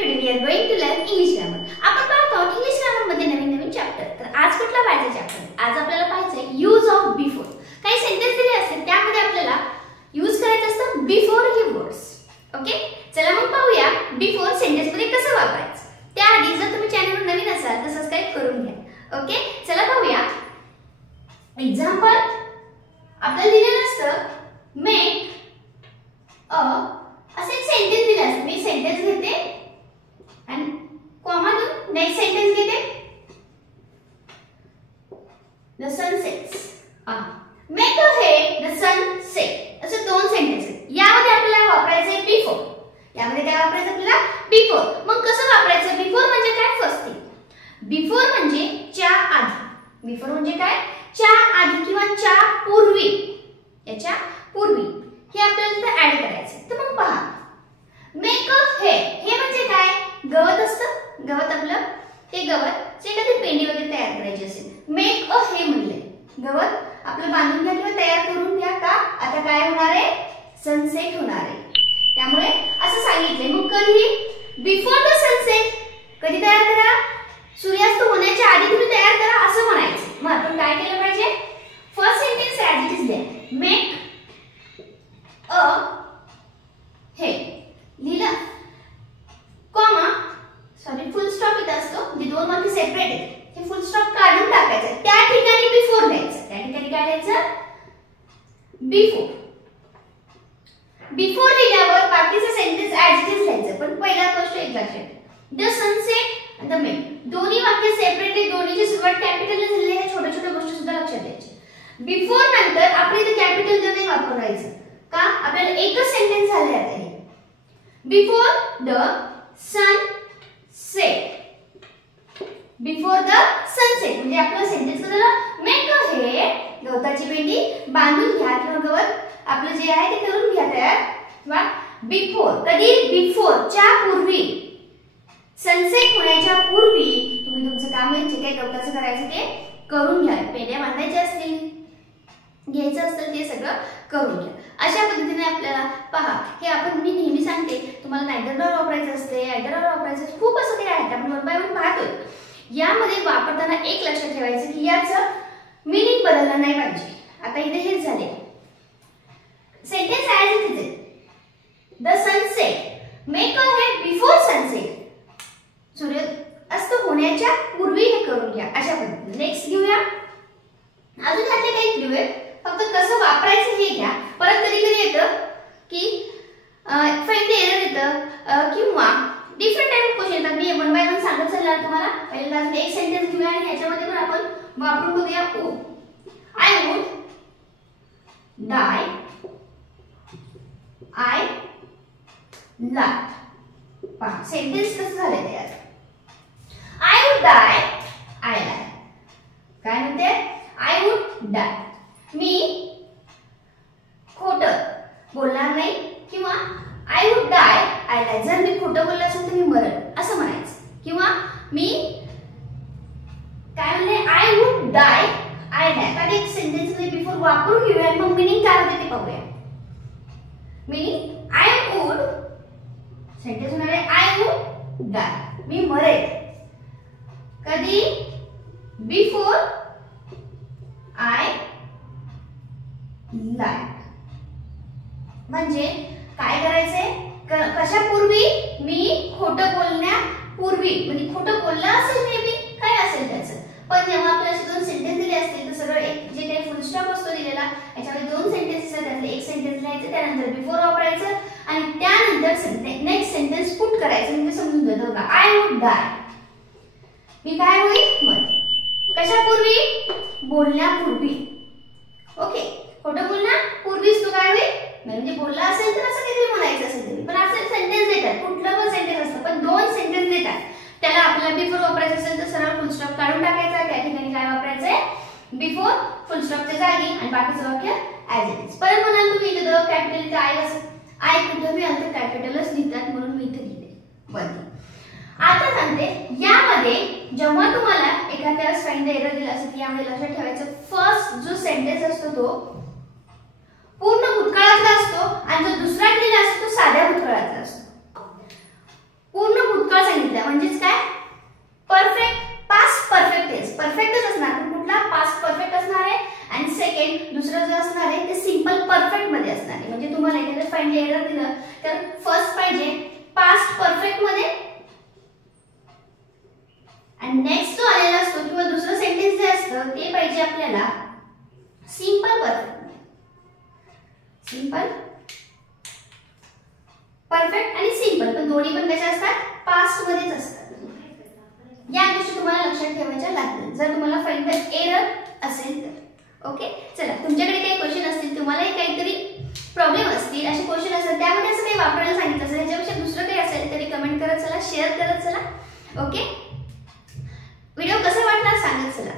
today we are going to learn English grammar. आपण पाहतो English grammar मध्ये नवीन chapter. तर आज कुठला पाहायचा चॅप्टर? आज आपल्याला पाहायचं यूज ऑफ बिफोर. काही सेंटेन्स दिले असतील त्यामध्ये आपल्याला यूज करायचं असतं बिफोर ही वर्ड्स. ओके, चला मग पाहूया बिफोर सेंटेन्स मध्ये कसं वापरायचं. त्याआधी जर तुम्ही चॅनलवर नवीन असाल तर सबस्क्राइब करून घ्या. ओके, चला पाहूया. एक्झाम्पल आपल्याला दिलेलं असतं मेक अ असे सेंटेन्स दिले असते. मी सेंटेन्स घेते आणि कॉमा देऊन नेक्स्ट सेंटेन्स घेते. The sun sets. Make a hay the sun set. असे दोन सेंटेन्स आहेत. यामध्ये आपल्याला वापरायचं आहे बिफोर. यामध्ये काय वापरायचं आपल्याला? बिफोर. मग कसं वापरायचं? बिफोर म्हणजे काय? फर्स्ट थिंग, बिफोर म्हणजे च्या आधी. बिफोर म्हणजे काय? च्या आधी किंवा च्या पूर्वी, याच्या पूर्वी हे आपल्याला इथे ऍड करायचं. तर मग पहा, मेक अ हे. हे म्हणजे काय? गवत असतं. गवत आपलं ते गवत जे कधी पेंडी वगैरे तयार करायची असेल, मेक अ हे म्हणले. गवत आपलं बांधून घ्या किंवा तयार करून घ्या. का? आता काय होणार आहे? सनसेट होणार आहे. त्यामुळे असं सांगितलंय. मग कधी? Before the sunset. कधी तयार करा? सूर्यास्त होण्याच्या आधी तुम्ही तयार करा असं म्हणायचं. मग आपण काय केलं पाहिजे? First sentence as it is द्या. मेक अ हे लिहिलं, कॉमा सॉरी फुल स्टॉप इथे असतो. जे दोन वाक्य सेपरेट आहेत हे फुल स्टॉप काढून टाकायचं. त्या ठिकाणी बिफोर द्यायचं. त्या ठिकाणी काय द्यायचं? बिफोर. बिफोर लिहिल्यावर बाकीचं सेंटेन्स ऍज इट इज लिहायचं. पण पहिला गोष्ट एक लक्षात ठेवा, द सनसेट आणि द मेक दोन्ही वाक्य सेपरेटली, दोन्हीची सुरुवात कॅपिटलने झालेली आहे. छोट्या छोट्या गोष्टी सुद्धा लक्षात द्यायच्या. बिफोर नंतर आपण इथे कॅपिटल द नाही वापरायचं. का? आपल्याला एकच सेंटेन्स झाले आता हे. Before the sunset. Before the sunset म्हणजे आपलं सेंटेन्स कसं झालं? मेक अ हे, गवताची पेंडी बांधून घ्या किंवा गवत आपलं जे आहे ते करून घ्या तयार. किंवा बिफोर. कधी? बिफोर च्या पूर्वी, सनसेट होण्याच्या पूर्वी तुम्ही तुमचं काम आहे जे काही गवताचं करायचं ते करून घ्या. पेंड्या बांधायच्या असतील, घ्यायचं असतं ते सगळं करून घ्या. अशा पद्धतीने आपल्याला पहा, हे आपण मी नेहमी सांगते तुम्हाला नायदरला वापरायचं असते, आयदरला वापरायचं. खूप असं काही आहे, आपण वन बाय वन पाहतोय. यामध्ये वापरताना एक लक्षात ठेवायचं की याचं मीनिंग बदललं नाही पाहिजे. आता इथे हेच झाले. Sentence as it is. The sunset. Make a हे बिफोर सनसेट. सूर्यास्त होण्याच्या पूर्वी हे करून घ्या. अशा पद्धतीने नेक्स्ट घेऊया. अजून यातले काही क्लू आहेत, फक्त कसं वापरायचं हे घ्या. परत कधी कधी येतं की फाइंड एरर येतं किंवा डिफरंट टाइप क्वेश्चन येतात. मी वन बाय वन सांगत चालणार तुम्हाला. पहिल्यांदा अजून एक सेंटेन्स घेऊया आणि ह्याच्यामध्ये पण आपण वापरून बघूया. I would die I like. पहा सेंटेन्स कसं झालंय तयार. I would die I like. काय म्हणते? आय वुड डाय. मी खोटं बोलणार नाही किंवा I would die I like. जर मी खोटं बोललं असेल तर मी मरेन असं म्हणायचं. किंवा मी काय म्हणले? I would die I like. आता एक सेंटेन्स मध्ये बिफोर वापरून घेऊया आणि मग मीनिंग काय होते ते पाहूया. मीनिंग आय वुड, सेंटेन्स होणार आहे आय वुड डाय. मी मरेन. कधी? Before I like. म्हणजे काय करायचंय? कशापूर्वी? मी खोटं बोलण्यापूर्वी. म्हणजे खोटं बोललं असेल मे बी, काय असेल त्याचं. पण जेव्हा आपल्याला असे दोन सेंटेन्स दिले असतील तर सगळं एक जे काही फुल स्टॉप असतो दिलेला, याच्यामध्ये दोन सेंटेन्सेस आहेत. त्यातले एक सेंटेन्स लिहायचं, त्यानंतर बिफोर वापरायचं आणि त्यानंतर नेक्स्ट सेंटेन्स पुट करायचं. म्हणजे समजून जातं का आय वुड डाय. मी काय होईल? मग कशापूर्वी? बोलण्यापूर्वी. ओके, खोटं बोलण्यापूर्वीच तू काय होईल? म्हणजे बोलला असेल तर असं काहीतरी म्हणायचं असेल तरी. पण असं सेंटेन्स देतात, कुठलं पण सेंटेन्स असतं पण दोन सेंटेन्स देतात. त्याला आपल्याला बिफोर वापरायचं असेल तर सरळ फुल स्टॉप काढून टाकायचा. त्या ठिकाणी काय वापरायचंय? बिफोर फुल स्टॉपच्या जागी आणि बाकीचं वाक्य ऍज इट इज. परत म्हणाल तुम्ही इथे कॅपिटल इथे आय असं, आय कुठं मी आलं तर कॅपिटलच लिहितात म्हणून मी इथे लिहिले वरती. आता सांगते, यामध्ये जेव्हा तुम्हाला एखाद्या फाइंड द एरर दिला असेल यामध्ये लक्षात ठेवायचं फर्स्ट जो सेंटेन्स असतो तो पूर्ण भूतकाळातला असतो आणि जो दुसरा दिलेला असतो तो साध्या भूतकाळातला असतो. पूर्ण भूतकाळ फाइंड एरर दिलं तर फर्स्ट पाहिजे पास्ट परफेक्ट मध्ये आणि नेक्स्ट जो आलेला असतो किंवा दुसरं सेंटेन्स जे असतं ते पाहिजे आपल्याला सिंपल परफेक्ट मध्ये. सिंपल परफेक्ट आणि सिंपल पण दोन्ही पण कशा असतात पास्ट मध्येच असतात. या गोष्टी तुम्हाला लक्षात ठेवायच्या लागतील जर तुम्हाला फाइंड द एरर असेल तर. ओके चला तुमच्याकडे काही क्वेश्चन असतील तुम्हालाही काहीतरी प्रॉब्लेम असतील असे क्वेश्चन असतील त्यामध्ये असं काही वापरायला सांगितलं असेल ह्याच्यापेक्षा दुसरं काही असेल तरी कमेंट करत चला शेअर करत चला. ओके व्हिडिओ कसा वाटला सांगत चला.